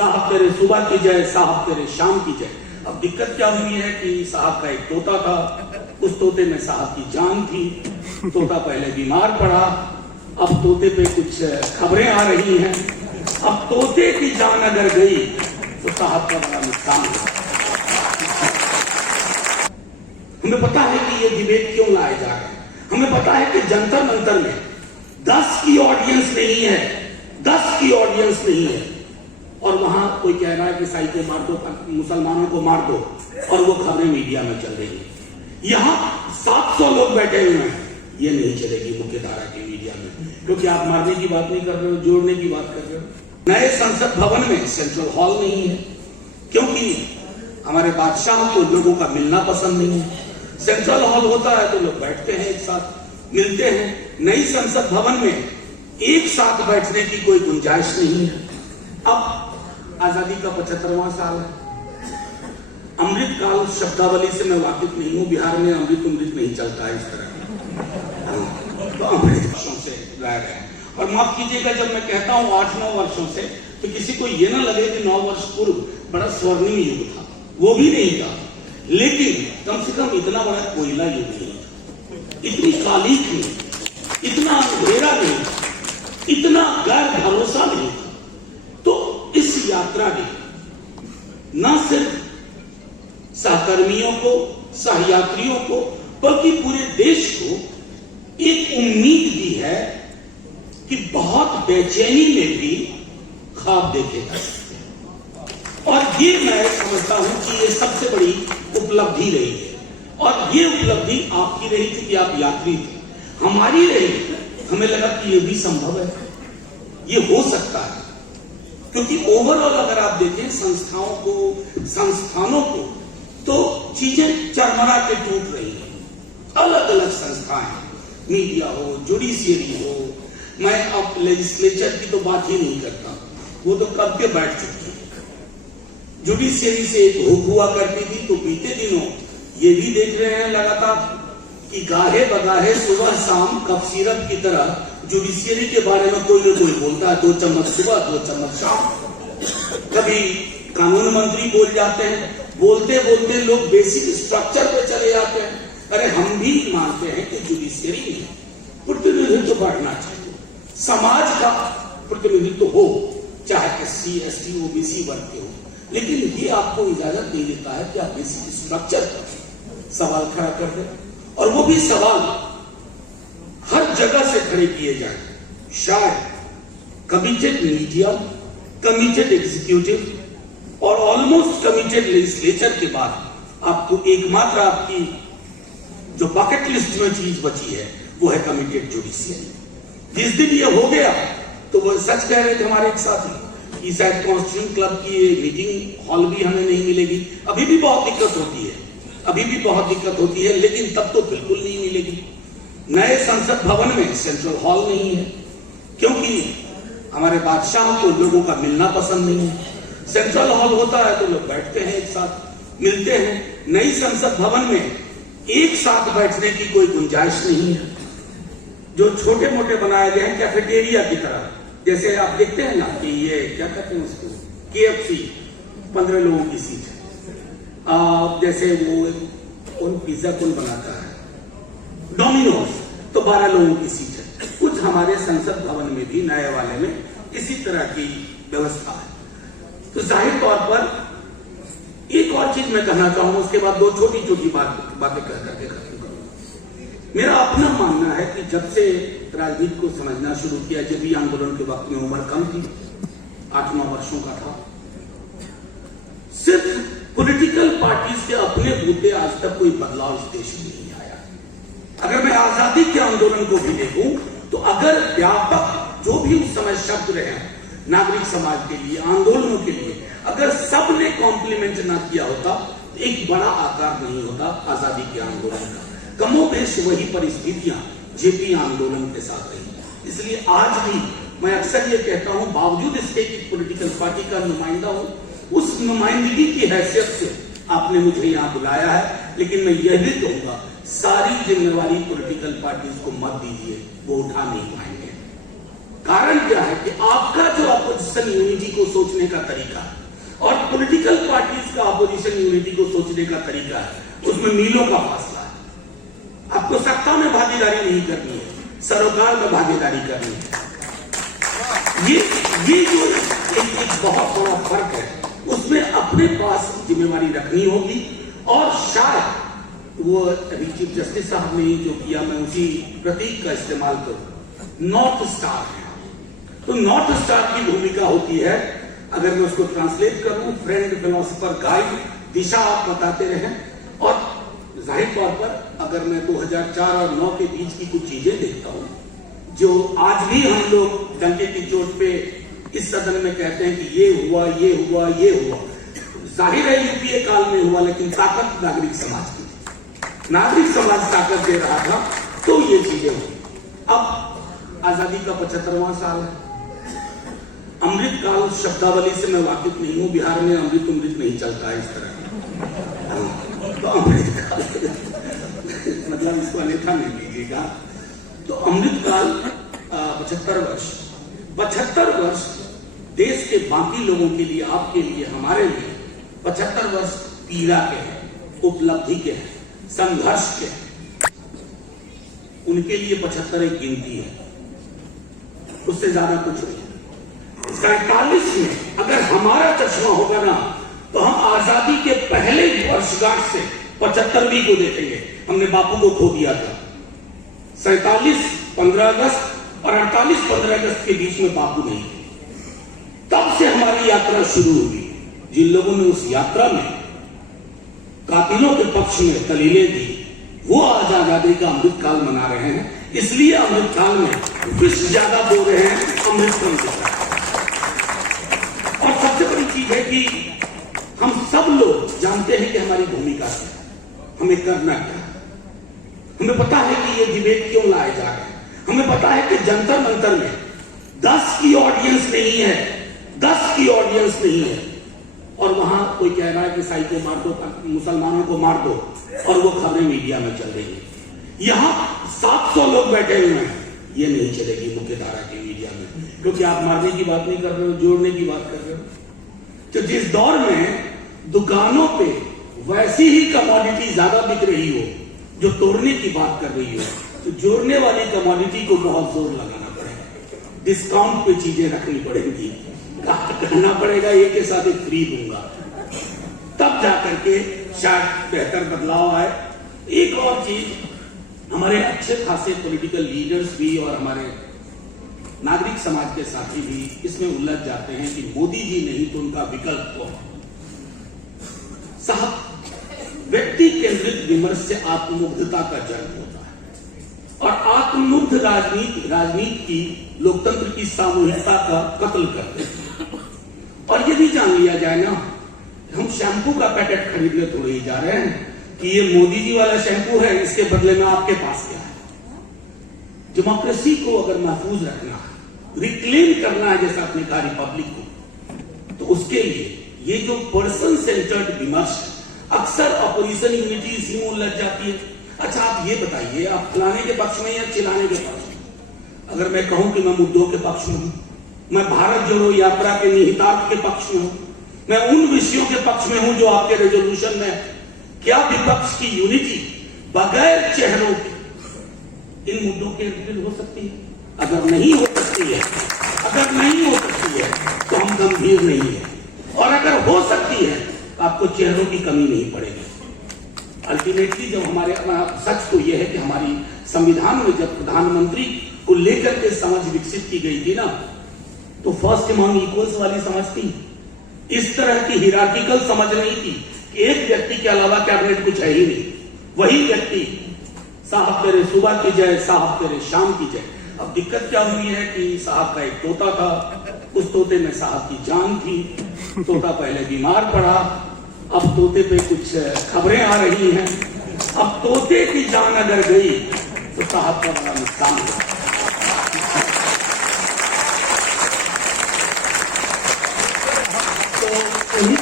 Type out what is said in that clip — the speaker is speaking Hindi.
साहब तेरे सुबह की जय, साहब तेरे शाम की जय। अब दिक्कत क्या हुई है कि साहब का एक तोता था, उस तोते में साहब की जान थी। तोता पहले बीमार पड़ा, अब तोते पे कुछ खबरें आ रही हैं। अब तोते की जान अगर गई तो साहब का बड़ा नुकसान हुआ। हमें पता है कि ये डिबेट क्यों लाए जा रहे हैं। हमें पता है कि जंतर मंतर में 10 की ऑडियंस नहीं है, 10 की ऑडियंस नहीं है, और वहां कोई कह रहा है कि ईसाई को मार दो, मुसलमानों को मार दो, और वो खबरें मीडिया में चल रही है। यहां 700 लोग बैठे हुए हैं, ये नहीं चलेगी मुख्य धारा की मीडिया में, क्योंकि आप मारने की बात नहीं कर रहे हो, जोड़ने की बात कर रहे हो। नए संसद भवन में सेंट्रल हॉल नहीं है, क्योंकि हमारे बादशाह को लोगों का मिलना पसंद नहीं है। सेंट्रल हॉल होता है तो लोग बैठते हैं, एक साथ मिलते हैं। नई संसद भवन में एक साथ बैठने की कोई गुंजाइश नहीं है। अब आजादी का 75वां साल है। अमृत काल शब्दावली से मैं वाकिफ नहीं हूं, बिहार में अमृत नहीं चलता है इस तरह, तो अमृत वर्षों से रह रहे हैं। और माफ कीजिएगा, जब मैं कहता हूं 8-9 वर्षों से, तो किसी को यह ना लगे कि 9 वर्ष पूर्व बड़ा स्वर्णिम युग था, वो भी नहीं था, लेकिन कम से कम इतना बड़ा कोयला युग नहीं था, इतनी कालिक नहीं, इतना अंधेरा नहीं, इतना गैर भरोसा नहीं था। तो इस यात्रा ने न सिर्फ सहकर्मियों को, सहयात्रियों को, बल्कि पूरे देश को एक उम्मीद दी है कि बहुत बेचैनी में भी ख्वाब देखे जा सकते हैं। और ये मैं समझता हूं कि ये सबसे बड़ी उपलब्धि रही है, और ये उपलब्धि आपकी रही क्योंकि आप यात्री थे, हमारी रही। हमें लगा कि ये भी संभव है, ये हो सकता है, क्योंकि ओवरऑल अगर आप देखें संस्थाओं को, संस्थानों को, तो चीजें चरमरा के टूट रही हैं। अलग अलग संस्थाएं, मीडिया हो, जुडिशियरी हो, मैं अब लेजिस्लेचर की तो बात ही नहीं करता, वो तो कब के बैठ चुकी है। जुडिशियरी से एक हुक हुआ करती थी, तो बीते दिनों ये भी देख रहे हैं लगातार कि गाहे बगाहे सुबह शाम कफ सिरप की तरह जुडिशियरी के बारे में कोई न कोई बोलता है, 2 चम्मच सुबह 2 चम्मच शाम। कभी कानून मंत्री बोल जाते हैं, बोलते बोलते लोग बेसिक स्ट्रक्चर पे चले जाते हैं। अरे हम भी मानते हैं कि जुडिशियरी में प्रतिनिधित्व बढ़ना चाहिए, समाज का प्रतिनिधित्व हो, चाहे SC ST OBC वर्ग के हो, लेकिन ये आपको इजाजत नहीं देता है कि आप बेसिक स्ट्रक्चर पर सवाल खड़ा कर दें, और वो भी सवाल हर जगह से खड़े किए जाए। शायद कमिटेड मीडिया, कमिटेड एग्जीक्यूटिव और ऑलमोस्ट कमिटेड लेजिस्लेचर के बाद आपको एकमात्र आपकी जो बकेट लिस्ट में चीज बची है वो है कमिटेड जुडिशियरी। जिस दिन ये हो गया तो वो सच कह रहे थे हमारे एक साथी कि शायद कॉन्स्टिट्यूशन क्लब की मीटिंग हॉल भी हमें नहीं मिलेगी। अभी भी बहुत दिक्कत होती है, अभी भी बहुत दिक्कत होती है, लेकिन तब तो बिल्कुल नहीं मिलेगी। नए संसद भवन में सेंट्रल हॉल नहीं है, क्योंकि हमारे बादशाह को लोगों का मिलना पसंद नहीं है। सेंट्रल हॉल होता है तो लोग बैठते हैं, एक साथ मिलते हैं। नई संसद भवन में एक साथ बैठने की कोई गुंजाइश नहीं है। जो छोटे मोटे बनाए गए हैं कैफेटेरिया की तरह, जैसे आप देखते हैं ना कि ये क्या कहते हैं उसको, KFC 15 लोगों की सीट है, जैसे वो पिज्जा कौन बनाता है, डोमिनोज, तो 12 लोगों की सीट है। कुछ हमारे संसद भवन में भी नए वाले में इसी तरह की व्यवस्था है। तो जाहिर तौर पर एक और चीज मैं कहना चाहूंगा, उसके बाद 2 छोटी छोटी बातें कह करके खत्म करूंगा। मेरा अपना मानना है कि जब से राजनीति को समझना शुरू किया, जब भी आंदोलन के वक्त में उम्र कम थी, 8-9 वर्षों का था, सिर्फ पॉलिटिकल पार्टीज के अपने बूते आज तक कोई बदलाव इस देश में नहीं आया। अगर मैं आजादी के आंदोलन को भी देखूं तो अगर व्यापक जो भी उस समय शब्द रहे नागरिक समाज के लिए, आंदोलनों के लिए, अगर सब ने कॉम्प्लीमेंट ना किया होता तो एक बड़ा आकार नहीं होता आजादी के आंदोलन का। कमोबेश वही परिस्थितियां जेपी आंदोलन के साथ रही। इसलिए आज भी मैं अक्सर ये कहता हूं, बावजूद इसके कि पॉलिटिकल पार्टी का नुमाइंदा हूं, उस नुमाइंदगी की हैसियत से आपने मुझे यहां बुलाया है, लेकिन मैं यह भी कहूंगा सारी जिम्मेवारी पॉलिटिकल पार्टीज को मत दीजिए, वो उठा नहीं पाएंगे। कारण क्या है कि आपका जो अपोजिशन यूनिटी को सोचने का तरीका और पॉलिटिकल पार्टीज का अपोजिशन यूनिटी को सोचने का तरीका है, उसमें मीलों का फासला है। आपको सत्ता में भागीदारी नहीं करनी है, सरोकार में भागीदारी करनी है। ये जो एक बहुत बड़ा फर्क है, उसमें अपने पास जिम्मेवारी रखनी होगी। और शायद वो अभी चीफ जस्टिस साहब ने जो किया, मैं उसी प्रतीक का इस्तेमाल करूं, नॉर्थ स्टार है। तो नॉर्थ स्टार की भूमिका होती है, अगर मैं उसको ट्रांसलेट करूं, फ्रेंड, फिलोसोफर, गाइड, दिशा आप बताते रहें। और जाहिर तौर पर अगर मैं 2004 और 9 के बीच की कुछ चीजें देखता हूं, जो आज भी हम लोग डंके की चोट पे इस सदन में कहते हैं कि ये हुआ, ये हुआ, ये हुआ, जाहिर है यूपीए काल में हुआ, लेकिन ताकत नागरिक समाज की थी। नागरिक समाज ताकत दे रहा था, तो ये चीजें हुई। अब आजादी का 75वां साल है। अमृत काल शब्दावली से मैं वाकिफ नहीं हूं, बिहार में अमृत नहीं चलता है इस तरह। तो अमृत काल मतलब इसको अन्यथा नहीं लीजिएगा। तो अमृत काल 75 वर्ष देश के बाकी लोगों के लिए, आपके लिए, हमारे लिए 75 वर्ष पीड़ा के हैं, उपलब्धि के हैं, संघर्ष के हैं। उनके लिए 75 एक गिनती है, उससे ज्यादा कुछ नहीं। 47 में अगर हमारा चश्मा होगा ना, तो हम आजादी के पहले वर्षगांठ से 75वीं को देखेंगे। हमने बापू को खो दिया था। 47 15 अगस्त और 48 15 अगस्त के बीच में बापू नहीं थे। तब से हमारी यात्रा शुरू हुई। जिन लोगों ने उस यात्रा में कातिलों के पक्ष में दलीलें दी, वो आज आजादी का अमृत काल मना रहे हैं। इसलिए अमृत काल में विष ज्यादा बो रहे हैं, अमृत कम हो रहा है। और सबसे बड़ी चीज है कि हम सब लोग जानते हैं कि हमारी भूमिका क्या है, हमें करना क्या है। हमें पता है कि ये डिबेट क्यों लाए जा रहे हैं। हमें पता है कि जंतर मंतर में 10 की ऑडियंस नहीं है, 10 की ऑडियंस नहीं है, और वहां कोई कह रहा है कि ईसाई को मार दो, मुसलमानों को मार दो, और वो खबरें मीडिया में चल रही है। यहां 700 लोग बैठे हुए हैं, ये नहीं चलेगी मुख्यधारा की मीडिया में, क्योंकि आप मारने की बात नहीं कर रहे हो, जोड़ने की बात कर रहे हो। तो जिस दौर में दुकानों पे वैसी ही कमोडिटी ज्यादा बिक रही हो जो तोड़ने की बात कर रही हो, तो जोड़ने वाली कमोडिटी को बहुत जोर लगाना पड़ेगा, डिस्काउंट पे चीजें रखनी पड़ेगी, कहना पड़ेगा एक के साथ एक फ्री दूंगा, तब जाकर के शायद बेहतर बदलाव आए। एक और चीज, हमारे अच्छे खासे पॉलिटिकल लीडर्स भी और हमारे नागरिक समाज के साथी भी इसमें उलझ जाते हैं कि मोदी जी नहीं तो उनका विकल्प कौन। साहब, व्यक्ति केंद्रित विमर्श से आत्ममुग्धता का जन्म होता है, और आत्ममुग्ध राजनीति की लोकतंत्र की सामूहिकता का कत्ल करते हैं। और ये भी जान लिया जाए ना, हम शैम्पू का पैकेट खरीदने थोड़े ही जा रहे हैं कि ये मोदी जी वाला शैम्पू है, इसके बदले में आपके पास क्या है। डेमोक्रेसी को अगर महफूज रखना है, रिक्लेम करना है, जैसा आपने कहा रिपब्लिक को, तो उसके लिए ये जो पर्सन सेंटर्ड विमर्श अक्सर अपोजिशन यूनिटी इसी में उलझ जाती है। अच्छा, आप ये बताइए, आप खिलाने के पक्ष में या चिल्लाने के पक्ष में? अगर मैं कहूं कि मैं मुद्दों के पक्ष में हूं, मैं भारत जोड़ो यात्रा के निहितार्थ के पक्ष में हूं, मैं उन विषयों के पक्ष में हूं जो आपके रेजोल्यूशन में है, क्या विपक्ष की यूनिटी बगैर चेहरों के इन मुद्दों के रिलेटेड हो सकती है? अगर नहीं हो सकती है, तो हम गंभीर नहीं है। और अगर हो सकती है तो आपको चेहरों की कमी नहीं पड़ेगी। अल्टीमेटली जब हमारे सच तो यह है कि हमारी संविधान में जब प्रधानमंत्री को लेकर के समझ विकसित की गई थी ना, तो फर्स्ट अमंग इक्वल्स वाली समझ थी। इस तरह की हिरार्किकल समझ नहीं थी कि एक व्यक्ति के अलावा कैबिनेट कुछ है ही नहीं, वही व्यक्ति साहब तेरे सुबह की जय, साहब तेरे शाम की जय। अब दिक्कत क्या हुई है कि साहब का एक तोता था, उस तोते में साहब की जान थी, तोता पहले बीमार पड़ा, अब तोते पे कुछ खबरें आ रही हैं। अब तोते की जान अगर गई तो साहब का बड़ा नुकसान हुआ। तो उन्हीं